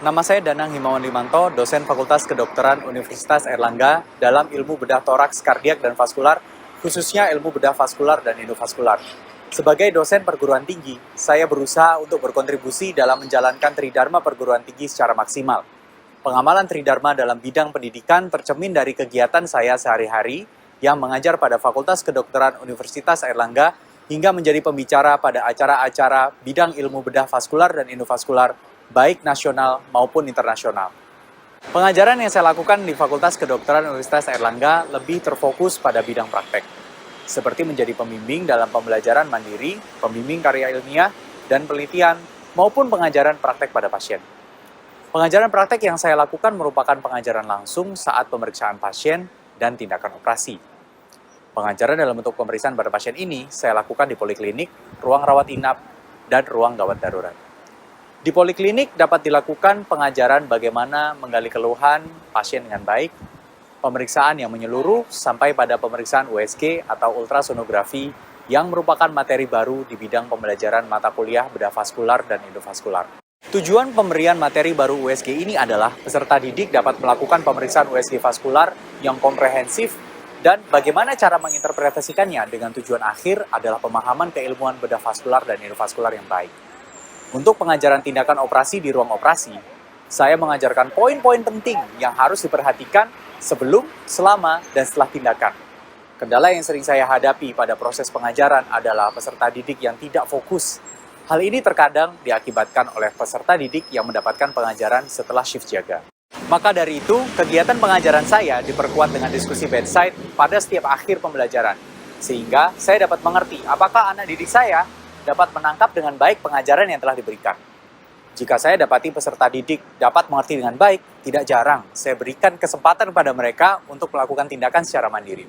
Nama saya Danang Himawan Limanto, dosen Fakultas Kedokteran Universitas Airlangga dalam ilmu bedah toraks, kardiak, dan vaskular, khususnya ilmu bedah vaskular dan endovaskular. Sebagai dosen perguruan tinggi, saya berusaha untuk berkontribusi dalam menjalankan Tridharma perguruan tinggi secara maksimal. Pengamalan Tridharma dalam bidang pendidikan tercermin dari kegiatan saya sehari-hari yang mengajar pada Fakultas Kedokteran Universitas Airlangga hingga menjadi pembicara pada acara-acara bidang ilmu bedah vaskular dan endovaskular baik nasional maupun internasional. Pengajaran yang saya lakukan di Fakultas Kedokteran Universitas Airlangga lebih terfokus pada bidang praktek, seperti menjadi pembimbing dalam pembelajaran mandiri, pembimbing karya ilmiah, dan penelitian, maupun pengajaran praktek pada pasien. Pengajaran praktek yang saya lakukan merupakan pengajaran langsung saat pemeriksaan pasien dan tindakan operasi. Pengajaran dalam bentuk pemeriksaan pada pasien ini saya lakukan di poliklinik, ruang rawat inap, dan ruang gawat darurat. Di poliklinik dapat dilakukan pengajaran bagaimana menggali keluhan pasien dengan baik, pemeriksaan yang menyeluruh sampai pada pemeriksaan USG atau ultrasonografi yang merupakan materi baru di bidang pembelajaran mata kuliah bedah vaskular dan endovaskular. Tujuan pemberian materi baru USG ini adalah peserta didik dapat melakukan pemeriksaan USG vaskular yang komprehensif dan bagaimana cara menginterpretasikannya dengan tujuan akhir adalah pemahaman keilmuan bedah vaskular dan endovaskular yang baik. Untuk pengajaran tindakan operasi di ruang operasi, saya mengajarkan poin-poin penting yang harus diperhatikan sebelum, selama, dan setelah tindakan. Kendala yang sering saya hadapi pada proses pengajaran adalah peserta didik yang tidak fokus. Hal ini terkadang diakibatkan oleh peserta didik yang mendapatkan pengajaran setelah shift jaga. Maka dari itu, kegiatan pengajaran saya diperkuat dengan diskusi bedside pada setiap akhir pembelajaran. Sehingga saya dapat mengerti apakah anak didik saya dapat menangkap dengan baik pengajaran yang telah diberikan. Jika saya dapati peserta didik dapat mengerti dengan baik, tidak jarang saya berikan kesempatan kepada mereka untuk melakukan tindakan secara mandiri.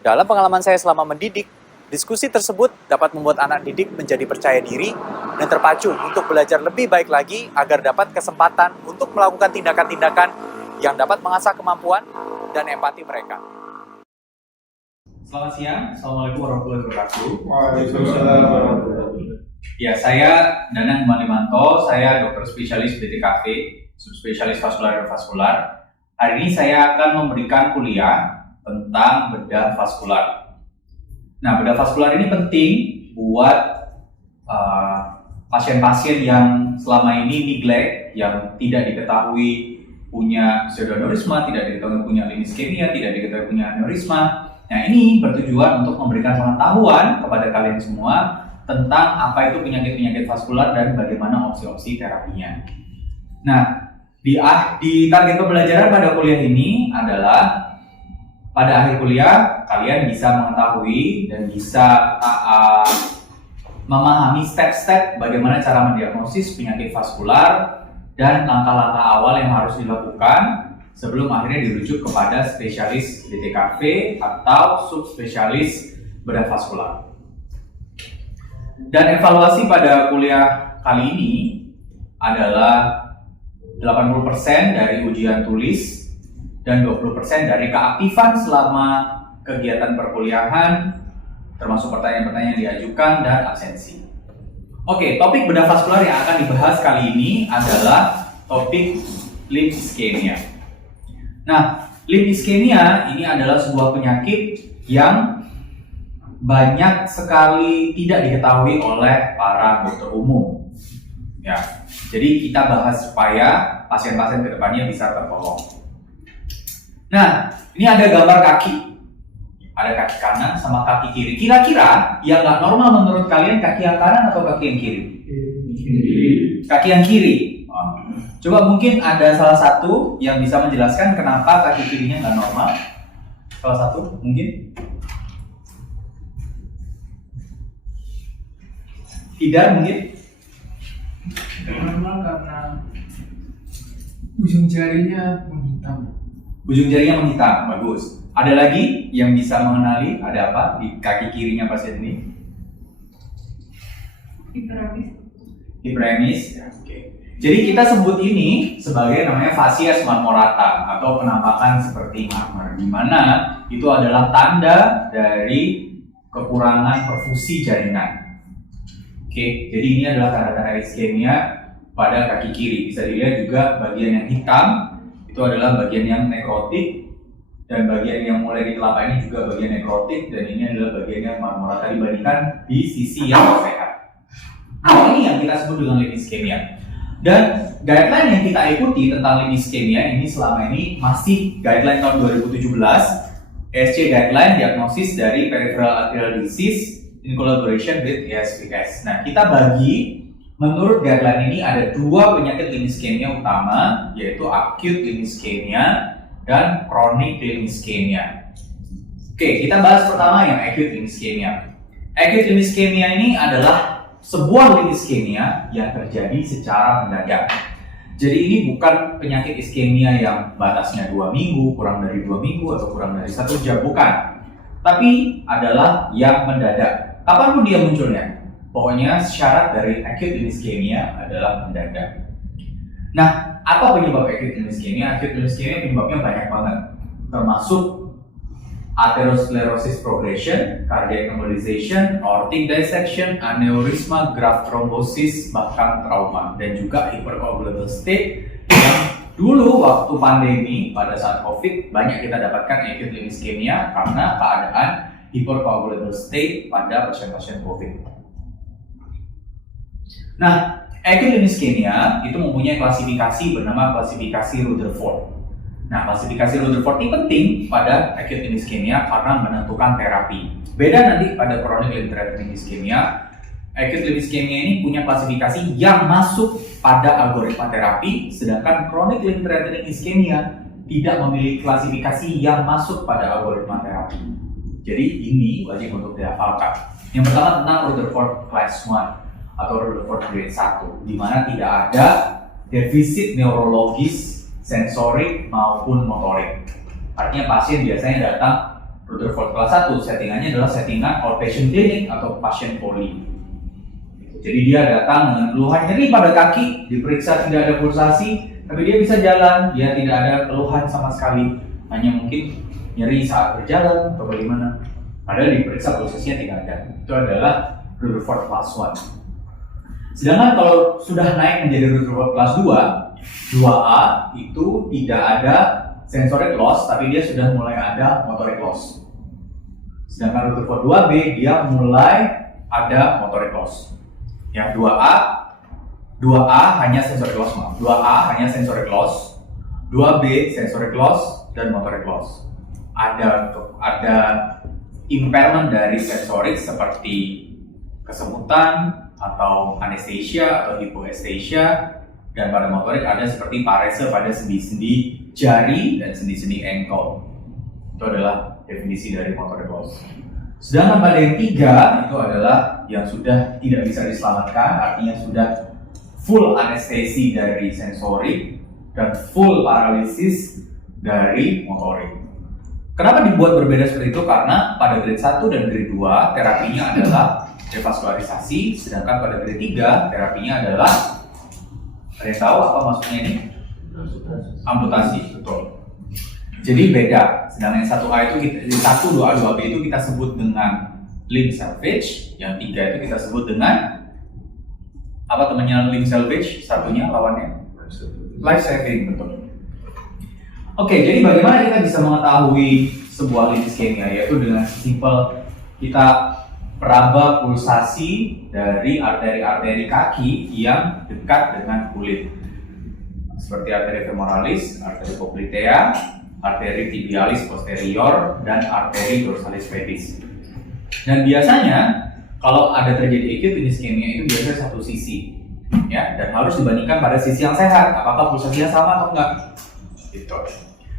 Dalam pengalaman saya selama mendidik, diskusi tersebut dapat membuat anak didik menjadi percaya diri dan terpacu untuk belajar lebih baik lagi agar dapat kesempatan untuk melakukan tindakan-tindakan yang dapat mengasah kemampuan dan empati mereka. Selamat siang, Assalamualaikum warahmatullahi wabarakatuh. Waalaikumsalam warahmatullahi wabarakatuh. Ya, saya Danang Himawan Limanto, saya dokter spesialis BTKV, subspesialis vaskular dan vaskular. Hari ini saya akan memberikan kuliah tentang bedah vaskular. Nah, bedah vaskular ini penting buat pasien-pasien yang selama ini neglect, yang tidak diketahui punya pseudoaneurisma, tidak diketahui punya limf ischemia, tidak diketahui punya aneurisma. Nah, ini bertujuan untuk memberikan pengetahuan kepada kalian semua tentang apa itu penyakit-penyakit vaskular dan bagaimana opsi-opsi terapinya. Nah, di target pembelajaran pada kuliah ini adalah pada akhir kuliah kalian bisa mengetahui dan bisa memahami step-step bagaimana cara mendiagnosis penyakit vaskular dan langkah-langkah awal yang harus dilakukan sebelum akhirnya dirujuk kepada spesialis BTKV atau subspesialis bedah vaskular. Dan evaluasi pada kuliah kali ini adalah 80% dari ujian tulis dan 20% dari keaktifan selama kegiatan perkuliahan, termasuk pertanyaan-pertanyaan yang diajukan dan absensi. Oke, topik bedah vaskular yang akan dibahas kali ini adalah topik limf ischemia. Nah, limf ischemia ini adalah sebuah penyakit yang banyak sekali tidak diketahui oleh para dokter umum. Ya, jadi kita bahas supaya pasien-pasien kedepannya bisa tertolong. Nah, ini ada gambar kaki. Ada kaki kanan sama kaki kiri. Kira-kira yang nggak normal menurut kalian kaki yang kanan atau kaki yang kiri? Kaki yang kiri. Coba mungkin ada salah satu yang bisa menjelaskan kenapa kaki kirinya nggak normal. Salah satu mungkin? Tidak mungkin? Normal karena ujung jarinya menghitam. Ujung jarinya menghitam, bagus. Ada lagi yang bisa mengenali ada apa di kaki kirinya pasien ini? Hiperemis. Ya, oke. Jadi kita sebut ini sebagai namanya facies marmorata atau penampakan seperti marmer, di mana itu adalah tanda dari kekurangan perfusi jaringan. Oke, jadi ini adalah tanda-tanda iskemia pada kaki kiri. Bisa dilihat juga bagian yang hitam itu adalah bagian yang nekrotik, dan bagian yang mulai di telapak ini juga bagian nekrotik, dan ini adalah bagian yang marmora tadi bandingkan di sisi yang sehat. Nah, ini yang kita sebut dengan limit iskemia. Dan guideline yang kita ikuti tentang limit iskemia ini selama ini masih guideline tahun 2017, ESC guideline diagnosis dari peripheral arterial disease in collaboration with ESPS. Nah, kita bagi menurut guideline ini ada dua penyakit limit iskemia utama, yaitu acute limit iskemia dan chronic limit iskemia. Oke, kita bahas pertama yang acute limit iskemia. Acute limit iskemia ini adalah sebuah limit iskemia yang terjadi secara mendadak. Jadi ini bukan penyakit iskemia yang batasnya 2 minggu, kurang dari 2 minggu, atau kurang dari 1 jam, bukan. Tapi adalah yang mendadak. Kapanpun dia munculnya. Pokoknya syarat dari acute limit iskemia adalah mendadak. Nah, apa penyebab acute limit iskemia? Acute limit iskemia penyebabnya banyak banget, termasuk atherosclerosis progression, cardiac embolization, aortic dissection, aneurysma, graft thrombosis, bahkan trauma, dan juga hypercoagulable state yang dulu waktu pandemi pada saat COVID banyak kita dapatkan acute limit iskemia karena keadaan hypercoagulable state pada pasien-pasien COVID. Nah, acute limit iskemia itu mempunyai klasifikasi bernama klasifikasi Rutherford. Nah, klasifikasi Rutherford ini penting pada acute limit iskemia karena menentukan terapi. Beda nanti pada chronic limb threatening iskemia. Acute limit iskemia ini punya klasifikasi yang masuk pada algoritma terapi, sedangkan chronic limb threatening iskemia tidak memiliki klasifikasi yang masuk pada algoritma terapi. Jadi ini wajib untuk dihafalkan. Yang pertama tentang Rutherford Class 1 atau Rutherford Grade 1, di mana tidak ada defisit neurologis, sensorik maupun motorik. Artinya pasien biasanya datang Rutherford kelas 1, settingannya adalah settingan outpatient clinic atau pasien poli. Jadi dia datang dengan keluhan nyeri pada kaki, diperiksa tidak ada pulsasi, tapi dia bisa jalan, dia tidak ada keluhan sama sekali, hanya mungkin nyeri saat berjalan atau bagaimana. Padahal diperiksa pulsasinya tidak ada. Itu adalah Rutherford kelas 1. Sedangkan kalau sudah naik menjadi Rutherford kelas 2, 2A itu tidak ada sensorik loss, tapi dia sudah mulai ada motorik loss. Sedangkan Rutherford 2B dia mulai ada motorik loss. Yang 2A hanya sensorik loss, 2A hanya sensorik loss, 2B sensorik loss dan motorik loss. Ada impairment dari sensorik seperti kesemutan atau anestesia atau hipoestesia, dan pada motorik ada seperti parese pada sendi-sendi jari dan sendi-sendi ankle. Itu adalah definisi dari motorik loss. Sedangkan pada yang 3 itu adalah yang sudah tidak bisa diselamatkan, artinya sudah full anestesi dari sensorik dan full paralisis dari motorik. Kenapa dibuat berbeda seperti itu? Karena pada grade 1 dan grade 2 terapinya adalah revaskularisasi, sedangkan pada grade 3 terapinya adalah, ada yang tahu apa maksudnya ini? Amputasi, betul. Jadi beda. Sedangkan yang 1A itu 1, 2A, 2B itu kita sebut dengan limb salvage, yang 3 itu kita sebut dengan apa temannya limb salvage? Satunya lawannya life saving, betul. Oke, jadi bagaimana kita bisa mengetahui sebuah limb iskemia? Yaitu dengan simpel kita peraba pulsasi dari arteri-arteri kaki yang dekat dengan kulit, seperti arteri femoralis, arteri poplitea, arteri tibialis posterior, dan arteri dorsalis pedis. Dan biasanya kalau ada terjadi acute iskemia itu biasanya satu sisi, ya, dan harus dibandingkan pada sisi yang sehat, apakah pulsasinya sama atau enggak. Gitu.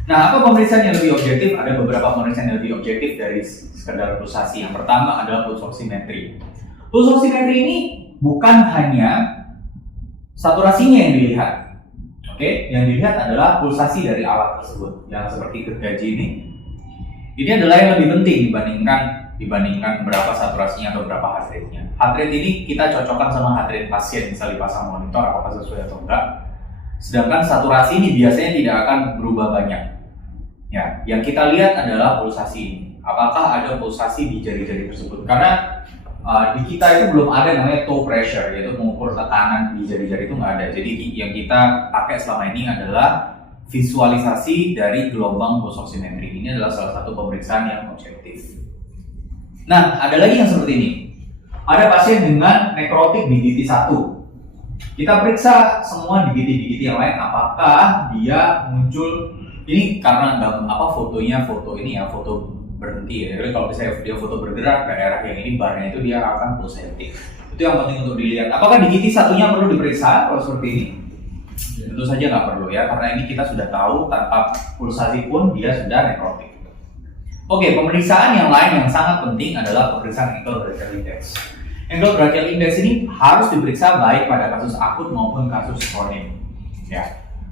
Nah, apa pemeriksaan yang lebih objektif? Ada beberapa pemeriksaan yang lebih objektif dari sekedar pulsasi. Yang pertama adalah pulse oximetry. Pulse oximetry ini bukan hanya saturasinya yang dilihat. Oke, yang dilihat adalah pulsasi dari alat tersebut, yang seperti gergaji ini. Ini adalah yang lebih penting dibandingkan berapa saturasinya atau berapa heart rate-nya. Heart rate ini kita cocokkan sama heart rate pasien, bisa dipasang monitor apakah sesuai atau enggak. Sedangkan saturasi ini biasanya tidak akan berubah banyak. Ya, yang kita lihat adalah pulsasi ini. Apakah ada pulsasi di jari-jari tersebut? Karena di kita itu belum ada namanya toe pressure, yaitu mengukur tekanan di jari-jari itu nggak ada. Jadi yang kita pakai selama ini adalah visualisasi dari gelombang pulse oximetry. Ini adalah salah satu pemeriksaan yang objektif. Nah, ada lagi yang seperti ini. Ada pasien dengan nekrotik di gigi 1. Kita periksa semua di gigi-gigi yang lain apakah dia muncul ini karena fotonya foto berhenti ya. Jadi kalau misalnya dia foto bergerak daerah yang ini barnya itu dia akan pulsating. Itu yang penting untuk dilihat. Apakah di gigi satunya perlu diperiksa kalau seperti ini? Tentu saja nggak perlu ya, karena ini kita sudah tahu tanpa pulsasi pun dia sudah nekrotik. Oke, pemeriksaan yang lain yang sangat penting adalah pemeriksaan ankle brachial index. Ankle brachial index ini harus diperiksa baik pada kasus akut maupun kasus kronik. Ya.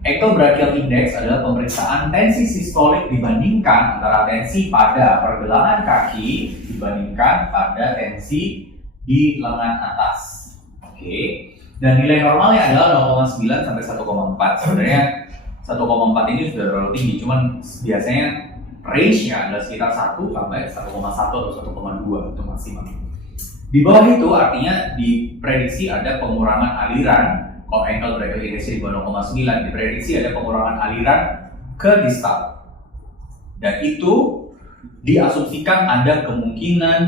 Ankle brachial index adalah pemeriksaan tensi sistolik dibandingkan antara tensi pada pergelangan kaki dibandingkan pada tensi di lengan atas. Oke. Dan nilai normalnya adalah 0,9 sampai 1,4. Sebenarnya 1,4 ini sudah terlalu tinggi, cuman biasanya range-nya adalah sekitar 1 sampai 1,1 atau 1,2 itu maksimal. Di bawah itu artinya diprediksi ada pengurangan aliran. Kalau ankle brachial index di bawah 0,9 diprediksi ada pengurangan aliran ke distal. Dan itu diasumsikan ada kemungkinan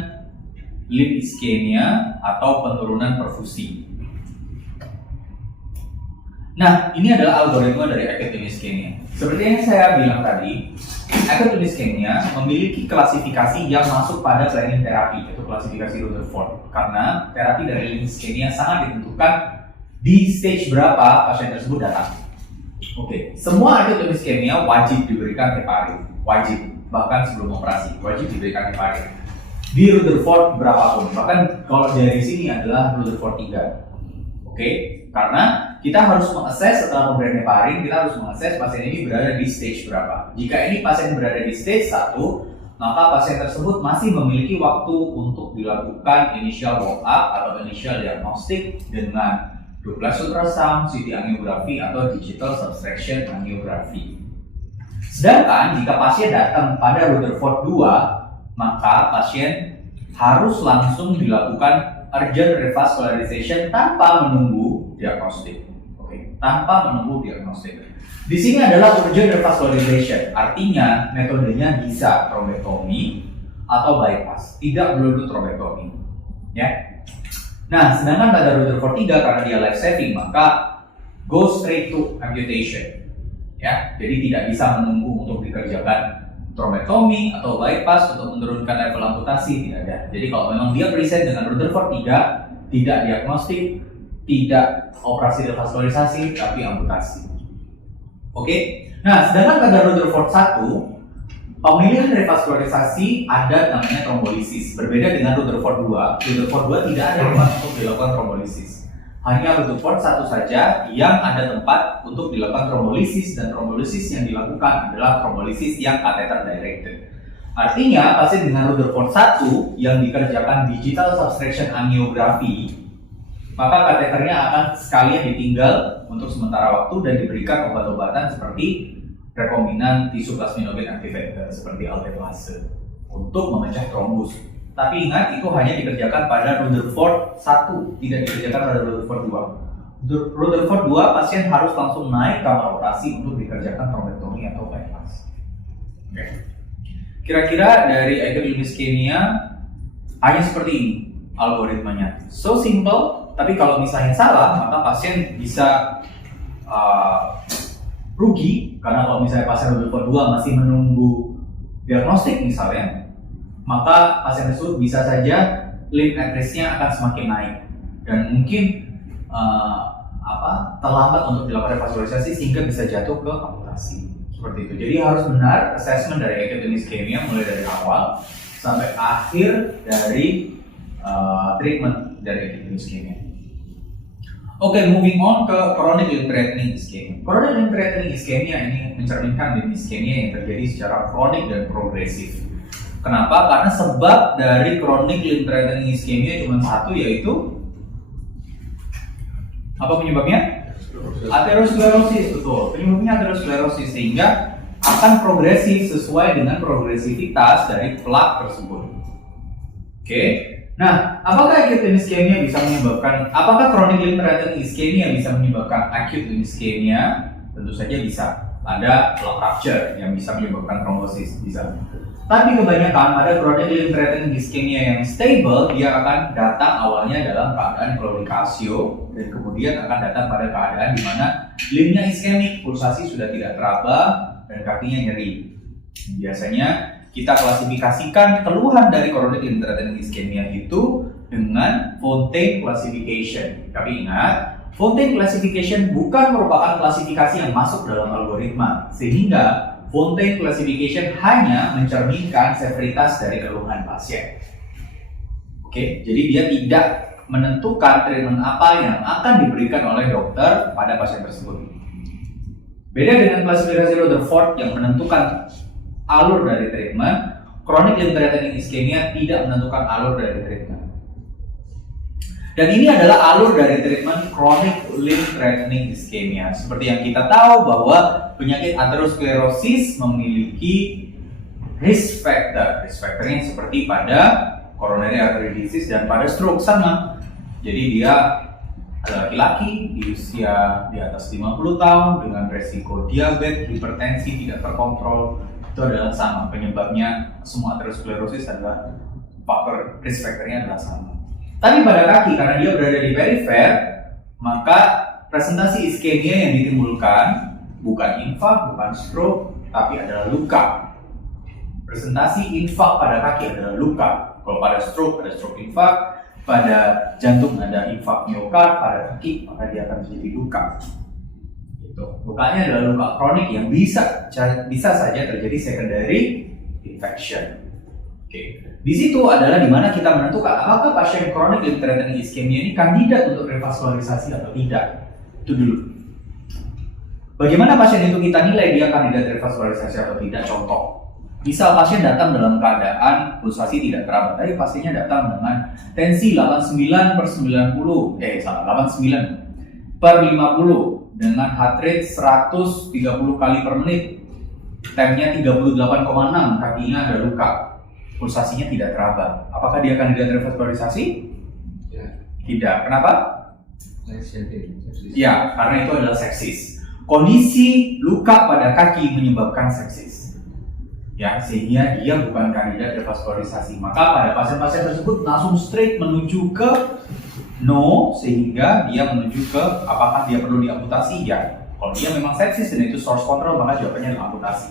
limb ischemia atau penurunan perfusi. Nah, ini adalah algoritma dari acute ischemia. Seperti yang saya bilang tadi, acute ischemia memiliki klasifikasi yang masuk pada planning terapi, yaitu klasifikasi Rutherford. Karena terapi dari limb ischemia sangat ditentukan di stage berapa pasien tersebut datang. Oke, semua acute ischemia wajib diberikan heparin, wajib, bahkan sebelum operasi wajib diberikan heparin. Di Rutherford berapapun, bahkan kalau dari sini adalah Rutherford 3. Oke, karena kita harus mengakses setelah pemberian heparin, kita harus mengakses pasien ini berada di stage berapa. Jika ini pasien berada di stage 1, maka pasien tersebut masih memiliki waktu untuk dilakukan initial walk-up atau initial diagnostik dengan duplex ultrasound, CT angiografi atau digital subtraction angiografi. Sedangkan jika pasien datang pada Rutherford 2, maka pasien harus langsung dilakukan urgent revascularization tanpa menunggu diagnostik. Oke, tanpa menunggu diagnostik. Di sini adalah urgent revascularization, artinya metodenya bisa trombektomi atau bypass, tidak melulu trombektomi. Ya. Nah, sedangkan pada Rutherford 3 karena dia life saving, maka go straight to amputation. Ya, jadi tidak bisa menunggu untuk dikerjakan trombektomi atau bypass untuk menurunkan level amputasi, tidak ada. Jadi kalau memang dia present dengan Rutherford 3, tidak diagnostik, tidak operasi revascularisasi, tapi amputasi. Oke. Nah, sedangkan pada Rutherford 1, pemilihan revascularisasi ada namanya trombolisis. Berbeda dengan Rutherford 2. Rutherford 2 tidak ada tempat untuk dilakukan trombolisis. Hanya Rutherford 1 saja yang ada tempat untuk dilakukan trombolisis, dan trombolisis yang dilakukan adalah trombolisis yang catheter directed. Artinya pasien dengan Rutherford 1 yang dikerjakan digital subtraction angiografi, maka kateternya akan sekalian ditinggal untuk sementara waktu dan diberikan obat-obatan seperti rekombinan tisu plasminogen activator seperti alteplase untuk memecah trombus. Tapi ingat, itu hanya dikerjakan pada Rutherford 1, tidak dikerjakan pada Rutherford 2. Rutherford 2 pasien harus langsung naik kamar operasi untuk dikerjakan trombektomi atau bypass. Oke. Kira-kira dari acute ischemia hanya seperti ini algoritmanya. So simple, tapi kalau misalnya salah, maka pasien bisa rugi, karena kalau misalnya pasien Rutherford 2 masih menunggu diagnostik misalnya, maka pasien tersebut bisa saja limb at risk-nya akan semakin naik dan mungkin terlambat untuk dilakukan revascularisasi sehingga bisa jatuh ke amputasi. Seperti itu. Jadi harus benar assessment dari acute ischemia mulai dari awal sampai akhir dari treatment dari acute ischemia. Oke, moving on ke chronic limb-threatening ischemia. Chronic limb-threatening ischemia ini mencerminkan limb ischemia yang terjadi secara kronik dan progresif. Kenapa? Karena sebab dari chronic limb-threatening ischemia cuma satu, yaitu apa penyebabnya? Aterosklerosis, betul. Penyebabnya aterosklerosis, sehingga akan progresif sesuai dengan progresivitas dari plak tersebut. Oke. Nah, apakah acute limb ischemia bisa menyebabkan, apakah chronic limb threatening ischemia bisa menyebabkan acute limb ischemia? Tentu saja bisa. Ada plug rupture yang bisa menyebabkan trombosis, bisa. Tapi kebanyakan pada chronic limb threatening ischemia yang stable, dia akan datang awalnya dalam keadaan claudicatio dan kemudian akan datang pada keadaan di mana limbnya iskemik, pulsasi sudah tidak teraba dan kakinya nyeri. Biasanya kita klasifikasikan keluhan dari chronic limb threatening ischemia itu dengan Fontaine classification. Tapi ingat, Fontaine classification bukan merupakan klasifikasi yang masuk dalam algoritma, sehingga Fontaine classification hanya mencerminkan severitas dari keluhan pasien. Oke, jadi dia tidak menentukan treatment apa yang akan diberikan oleh dokter pada pasien tersebut. Beda dengan klasifikasi Rutherford yang menentukan alur dari treatment, chronic limb threatening ischemia tidak menentukan alur dari treatment. Dan ini adalah alur dari treatment chronic limb threatening ischemia. Seperti yang kita tahu bahwa penyakit aterosklerosis memiliki risk factor. Risk factornya seperti pada coronary artery disease dan pada stroke sama. Jadi dia laki-laki di usia di atas 50 tahun dengan resiko diabetes, hipertensi tidak terkontrol, itu adalah sama. Penyebabnya semua aterosklerosis adalah faktor risk factornya adalah sama. Tapi pada kaki, karena dia berada di perifer, maka presentasi iskemia yang ditimbulkan bukan infak, bukan stroke, tapi adalah luka. Presentasi infak pada kaki adalah luka. Kalau pada stroke infak, pada jantung ada infak miokard, pada kaki maka dia akan menjadi luka. Gitu. Lukanya adalah luka kronik yang bisa saja terjadi secondary infection. Oke. Di situ adalah dimana kita menentukan apakah pasien chronic limb threatening ischemia ini kandidat untuk revaskularisasi atau tidak. Itu dulu. Bagaimana pasien itu kita nilai dia kandidat revaskularisasi atau tidak? Contoh, misal pasien datang dalam keadaan pulsasi tidak teraba. Tadi pasiennya datang dengan tensi 89/90, 89/50 dengan heart rate 130 kali per menit, time-nya 38,6, kakinya ada luka, pulsasinya tidak teraba. Apakah dia kandidat revaskularisasi? Ya. Tidak. Kenapa? Sepsis. Ya, karena itu adalah sepsis. Kondisi luka pada kaki menyebabkan sepsis. Ya, sehingga dia bukan kandidat revaskularisasi. Maka pada pasien-pasien tersebut langsung straight menuju ke no, sehingga dia menuju ke apakah dia perlu diamputasi? Ya. Kalau dia memang sepsis dan itu source control, maka jawabannya adalah amputasi.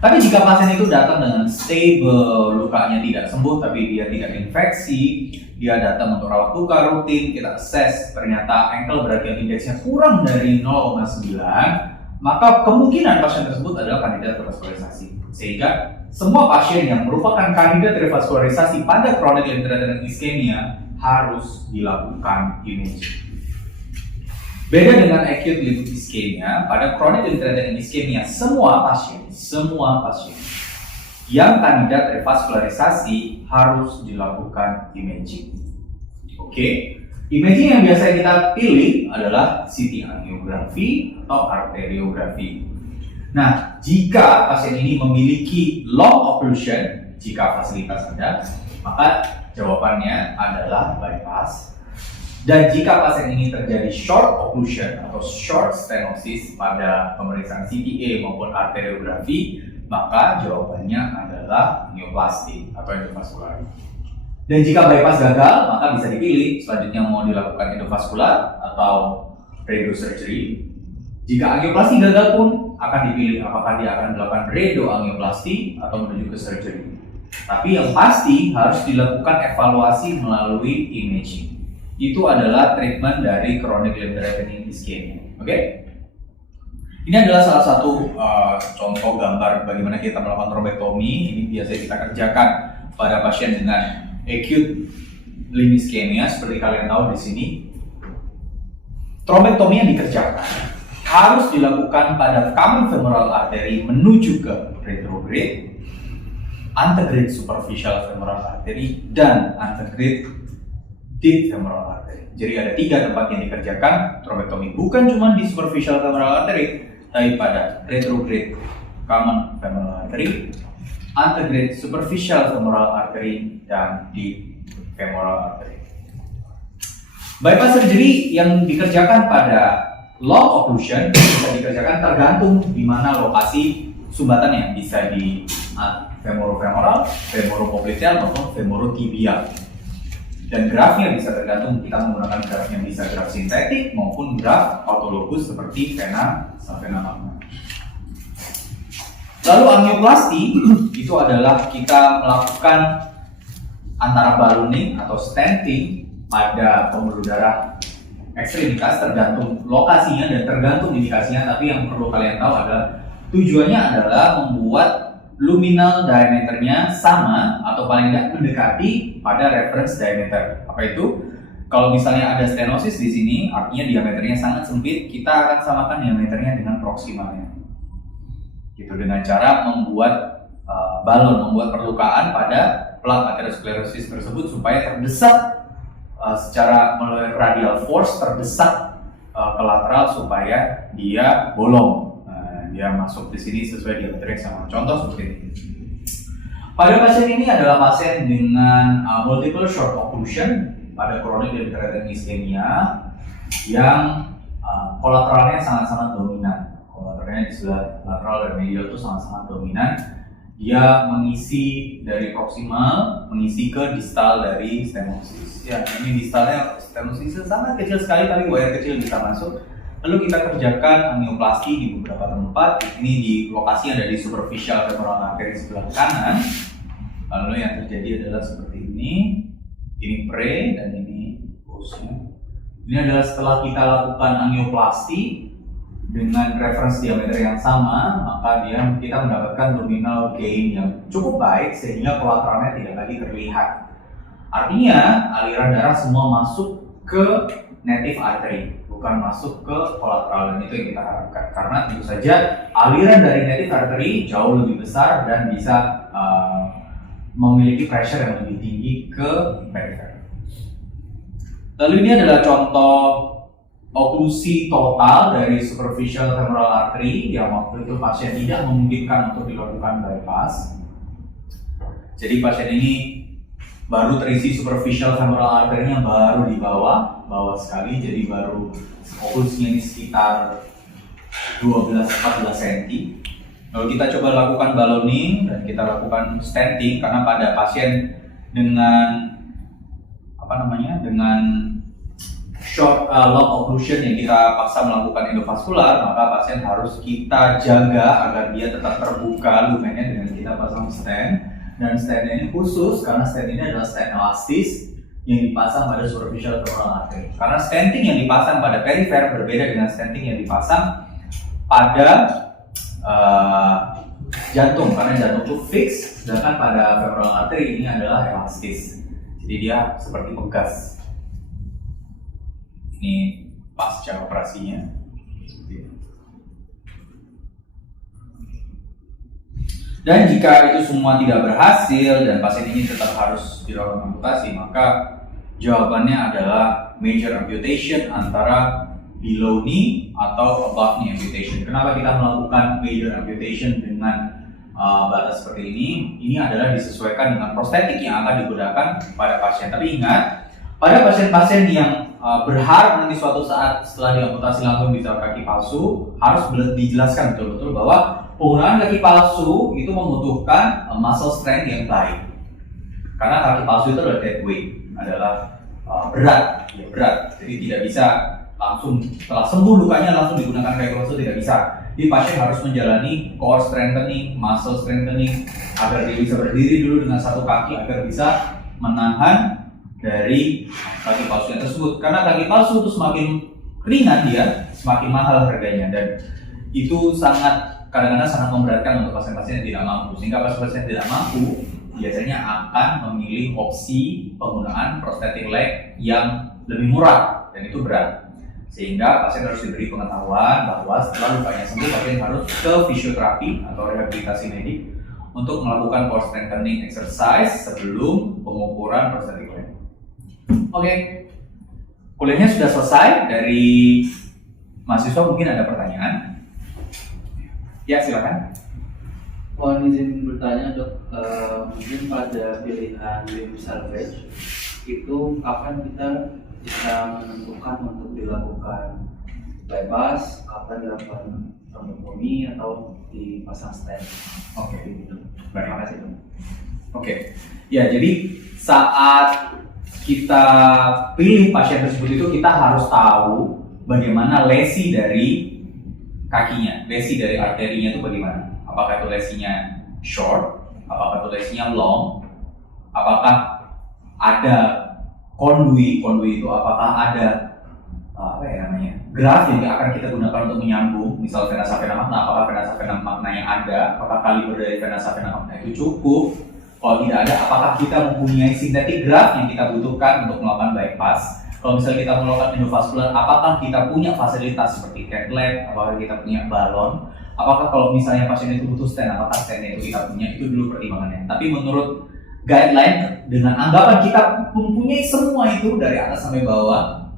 Tapi jika pasien itu datang dengan stable, lukanya tidak sembuh tapi dia tidak infeksi, dia datang untuk rawat luka rutin, kita assess ternyata ankle brachial indexnya kurang dari 0,9, maka kemungkinan pasien tersebut adalah kandidat revaskularisasi. Sehingga semua pasien yang merupakan kandidat revaskularisasi pada chronic limb threatening ischemia harus dilakukan imaging. Beda dengan acute limb ischemia, pada chronic limb threatening ischemia semua pasien yang kandidat revaskularisasi harus dilakukan imaging. Oke, imaging yang biasa kita pilih adalah CT angiografi atau arteriografi. Nah, jika pasien ini memiliki long occlusion, jika fasilitas ada, maka jawabannya adalah bypass. Dan jika pasien ini terjadi short occlusion atau short stenosis pada pemeriksaan CTA maupun arteriografi, maka jawabannya adalah angioplasti atau endovaskular. Dan jika bypass gagal, maka bisa dipilih selanjutnya mau dilakukan endovaskular atau radiosurgery. Jika angioplasti gagal pun akan dipilih apakah dia akan melakukan radioangioplasti atau menuju ke surgery. Tapi yang pasti harus dilakukan evaluasi melalui imaging. Itu adalah treatment dari chronic limb threatening ischemia. Oke? Ini adalah salah satu contoh gambar bagaimana kita melakukan trombektomi. Ini biasa kita kerjakan pada pasien dengan acute limb ischemia. Seperti kalian tahu di sini, trombektomi yang dikerjakan harus dilakukan pada common femoral artery menuju ke retrograde, antegrade superficial femoral artery, dan antegrade deep femoral artery. Jadi ada 3 tempat yang dikerjakan trombektomi, bukan cuma di superficial femoral artery, tapi pada retrograde common femoral artery, antegrade superficial femoral artery, dan deep femoral artery. Bypass surgery yang dikerjakan pada long occlusion bisa dikerjakan tergantung di mana lokasi sumbatannya, bisa di femorofemoral, femoropopliteal maupun femorotibial. Dan grafnya bisa tergantung, kita menggunakan graf yang bisa graf sintetik maupun graf autologus seperti vena sampai magna. Lalu angioplasti itu adalah kita melakukan antara ballooning atau stenting pada pembuluh darah ekstremitas, tergantung lokasinya dan tergantung indikasinya. Tapi yang perlu kalian tahu adalah tujuannya adalah membuat luminal diameternya sama atau paling tidak mendekati pada reference diameter. Apa itu? Kalau misalnya ada stenosis di sini, artinya diameternya sangat sempit, kita akan samakan diameternya dengan proksimalnya. Gitu, dengan cara membuat balon, membuat perlukaan pada plak atherosklerosis tersebut supaya terdesak secara melalui radial force, terdesak ke lateral supaya dia bolong. Dia masuk di sini sesuai diameter yang sama. Contoh seperti ini. Pada pasien ini adalah pasien dengan multiple short occlusion pada chronic dehydratable ischemia yang kolateralnya sangat-sangat dominan. Kolateralnya di sebelah lateral dan medial itu sangat-sangat dominan. Dia mengisi dari proksimal, mengisi ke distal dari stenosis. Ya, ini distalnya stenosis sangat kecil sekali, tapi wire kecil bisa masuk. Lalu kita kerjakan angioplasti di beberapa tempat. Ini di lokasi yang ada di superficial femoral artery sebelah kanan. Lalu yang terjadi adalah seperti ini. Ini pre dan ini postnya. Ini adalah setelah kita lakukan angioplasti dengan reference diameter yang sama, maka kita mendapatkan luminal gain yang cukup baik sehingga kolateralnya tidak lagi terlihat. Artinya aliran darah semua masuk ke native artery, bukan masuk ke kolateral, dan itu yang kita harapkan. Karena tentu saja aliran dari native artery jauh lebih besar dan bisa memiliki pressure yang lebih tinggi ke perifer. Lalu ini adalah contoh oklusi total dari superficial femoral artery yang waktu itu pasien tidak memungkinkan untuk dilakukan bypass. Jadi pasien ini baru terisi superficial femoral artery-nya baru di bawah sekali, jadi baru oklusinya ini sekitar 12-14 cm. Lalu kita coba lakukan ballooning dan kita lakukan stenting karena pada pasien dengan dengan short long occlusion yang kita paksa melakukan endovaskular, maka pasien harus kita jaga agar dia tetap terbuka lumennya dengan kita pasang stent. Dan stent ini khusus karena stent ini adalah stent elastis yang dipasang pada superficial femoral artery. Karena stenting yang dipasang pada perifer berbeda dengan stenting yang dipasang pada jantung, karena jantung itu fix, sedangkan pada femoral artery ini adalah elastis. Jadi dia seperti pegas. Ini pasca operasinya. Dan jika itu semua tidak berhasil dan pasien ini tetap harus dilakukan amputasi, maka jawabannya adalah major amputation antara below knee atau above knee amputation. Kenapa kita melakukan major amputation dengan batas seperti ini? Ini adalah disesuaikan dengan prostetik yang akan digunakan pada pasien. Tapi ingat, pada pasien-pasien yang berharap nanti suatu saat setelah diamputasi langsung bisa kaki palsu, harus dijelaskan betul-betul bahwa penggunaan kaki palsu itu membutuhkan muscle strength yang baik. Karena kaki palsu itu adalah dead weight, adalah berat. Jadi tidak bisa langsung setelah sembuh lukanya langsung digunakan kaki palsu, tidak bisa. Jadi pasien harus menjalani core strengthening, muscle strengthening agar dia bisa berdiri dulu dengan satu kaki agar bisa menahan dari kaki palsu yang tersebut. Karena kaki palsu itu semakin ringan dia, semakin mahal harganya, dan itu kadang-kadang sangat memberatkan untuk pasien-pasien yang tidak mampu. Sehingga pasien-pasien yang tidak mampu biasanya akan memilih opsi penggunaan prosthetic leg yang lebih murah dan itu berat. Sehingga pasien harus diberi pengetahuan bahwa setelah lukanya sembuh, pasien harus ke fisioterapi atau rehabilitasi medik untuk melakukan core strengthening exercise sebelum pengukuran prosthetic leg. Oke, kuliahnya sudah selesai. Dari mahasiswa mungkin ada pertanyaan? Ya, silakan. Mohon izin bertanya, Dok. Mungkin pada pilihan limb salvage itu kapan kita bisa menentukan untuk dilakukan bypass, kapan dilakukan trombektomi atau dipasang stent. Oke. Gitu. Baik. Terima kasih. Oke. Ya, jadi saat kita pilih pasien tersebut itu kita harus tahu bagaimana lesi dari kakinya, lesi dari arterinya itu bagaimana. Apakah itu lesinya short, apakah itu lesinya long, apakah ada kondui itu apakah ada graf yang akan kita gunakan untuk menyambung, misal vena vena magna, apakah vena vena magna yang ada, apakah kaliber dari vena vena magna itu cukup. Kalau tidak ada, apakah kita mempunyai sintetik graf yang kita butuhkan untuk melakukan bypass? Kalau misalnya kita melakukan endovaskular, apakah kita punya fasilitas seperti cath lab, apakah kita punya balon? Apakah kalau misalnya pasien itu butuh stent, apakah stentnya itu kita punya? Itu dulu pertimbangannya. Tapi menurut guideline, dengan anggapan kita mempunyai semua itu dari atas sampai bawah,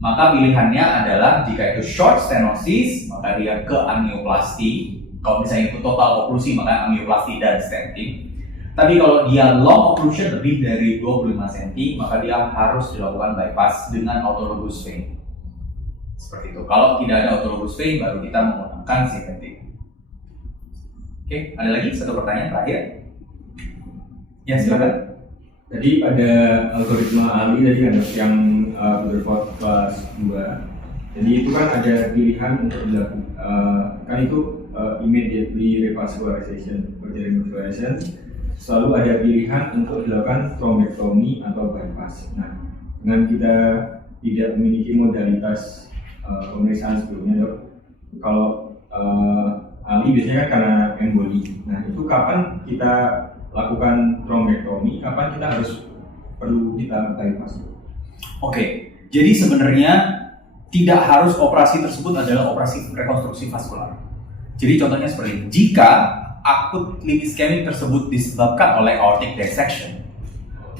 maka pilihannya adalah jika itu short stenosis, maka dia ke angioplasti. Kalau misalnya itu total oklusi, maka angioplasti dan stenting. Tapi kalau dia long occlusion lebih dari 25 cm, maka dia harus dilakukan bypass dengan autologous vein. Seperti itu. Kalau tidak ada autologous vein, baru kita menggunakan sintetik. Oke, ada lagi satu pertanyaan terakhir? Ya, silakan. Jadi ada algoritma Ali tadi kan yang Rutherford kelas 2. Jadi itu kan ada pilihan untuk dilakukan kan itu immediately revascularization, selalu ada pilihan untuk dilakukan trombektomi atau bypass. Nah, dengan kita tidak memiliki modalitas pemeriksaan sebelumnya, dok, kalau Ali biasanya kan karena emboli. Nah, itu kapan kita lakukan trombektomi, kapan kita harus perlu kita bypass? Oke, jadi sebenarnya tidak harus operasi tersebut adalah operasi rekonstruksi vaskular. Jadi contohnya seperti ini, jika akut limb ischemic tersebut disebabkan oleh aortic dissection,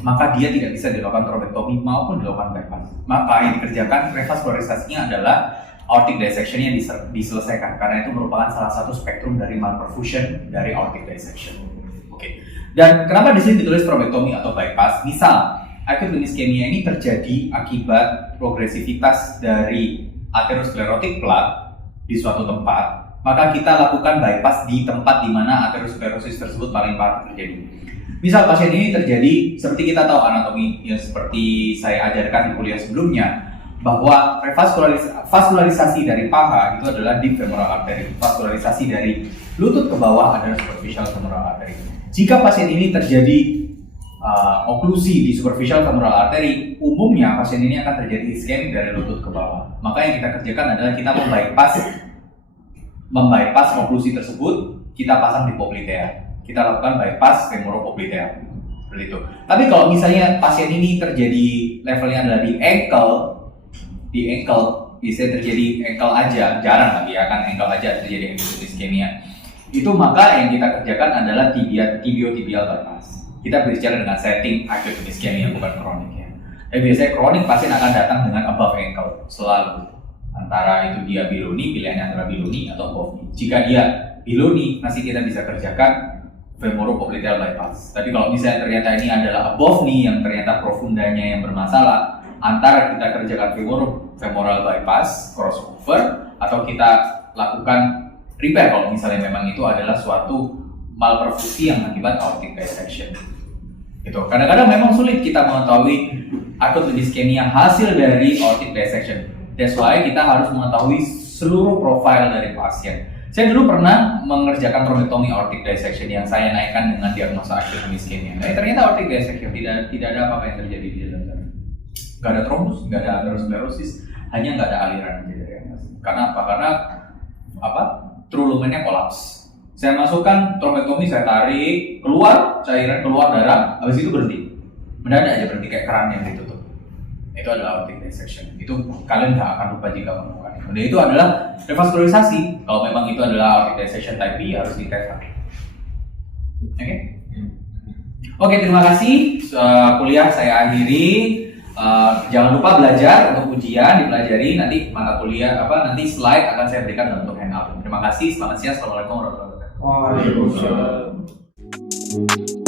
maka dia tidak bisa dilakukan trombektomi maupun dilakukan bypass. Maka yang dikerjakan revaskularisasinya adalah aortic dissection yang diselesaikan, karena itu merupakan salah satu spektrum dari malperfusion dari aortic dissection. Oke. Dan kenapa di sini ditulis trombektomi atau bypass? Misal acute limb ischemia ini terjadi akibat progresivitas dari atherosclerotic plaque di suatu tempat, maka kita lakukan bypass di tempat di mana atherosclerosis tersebut paling parah terjadi. Misal pasien ini terjadi, seperti kita tahu anatomi yang seperti saya ajarkan di kuliah sebelumnya, bahwa vaskularisasi dari paha itu adalah deep femoral artery, vaskularisasi dari lutut ke bawah adalah superficial femoral artery. Jika pasien ini terjadi oklusi di superficial femoral artery, umumnya pasien ini akan terjadi ischemic dari lutut ke bawah. Maka yang kita kerjakan adalah kita membypass oklusi tersebut, kita pasang di poplitea. Kita lakukan bypass femoropoplitea. Seperti itu. Tapi kalau misalnya pasien ini terjadi levelnya adalah di ankle, biasanya terjadi ankle aja, jarang tapi ya kan ankle aja terjadi acute ischemia. Itu maka yang kita kerjakan adalah tibiotibial bypass. Kita berbicara dengan setting acute ischemia, bukan kronik ya. Dan biasanya kronik pasien akan datang dengan above ankle selalu. Antara itu dia below knee, pilihannya antara below knee atau above knee. Jika dia below knee, masih kita bisa kerjakan femoropopliteal bypass. Tapi kalau misalnya ternyata ini adalah above knee yang ternyata profundanya yang bermasalah, antara kita kerjakan femoral bypass, crossover, atau kita lakukan repair kalau misalnya memang itu adalah suatu malperfusi yang akibat aortic dissection. Gitu. Kadang-kadang memang sulit kita mengetahui acute limb ischemia hasil dari aortic dissection. That's why kita harus mengetahui seluruh profil dari pasien. Saya dulu pernah mengerjakan trombektomi aortic dissection yang saya naikkan dengan diagnosa acute limb ischemia. Nah, ternyata aortic dissection tidak ada apa-apa yang terjadi di dalam sana. Nggak ada trombus, nggak ada atherosclerosis, hanya nggak ada aliran dari atas. Karena apa? Karena true lumennya kolaps. Saya masukkan trombektomi, saya tarik, keluar cairan, keluar darah, habis itu berhenti. Mendadak aja berhenti kayak keran yang ditutup. Itu adalah aortic dissection. Itu kalian nggak akan lupa jika menemukan. Dan itu adalah revaskularisasi. Kalau memang itu adalah aortic dissection type B, harus dites. Oke, terima kasih. Kuliah saya akhiri. Jangan lupa belajar untuk ujian, dipelajari nanti mata kuliah nanti slide akan saya berikan dalam bentuk handout. Terima kasih. Selamat siang. Assalamualaikum warahmatullahi wabarakatuh. Waalaikumsalam.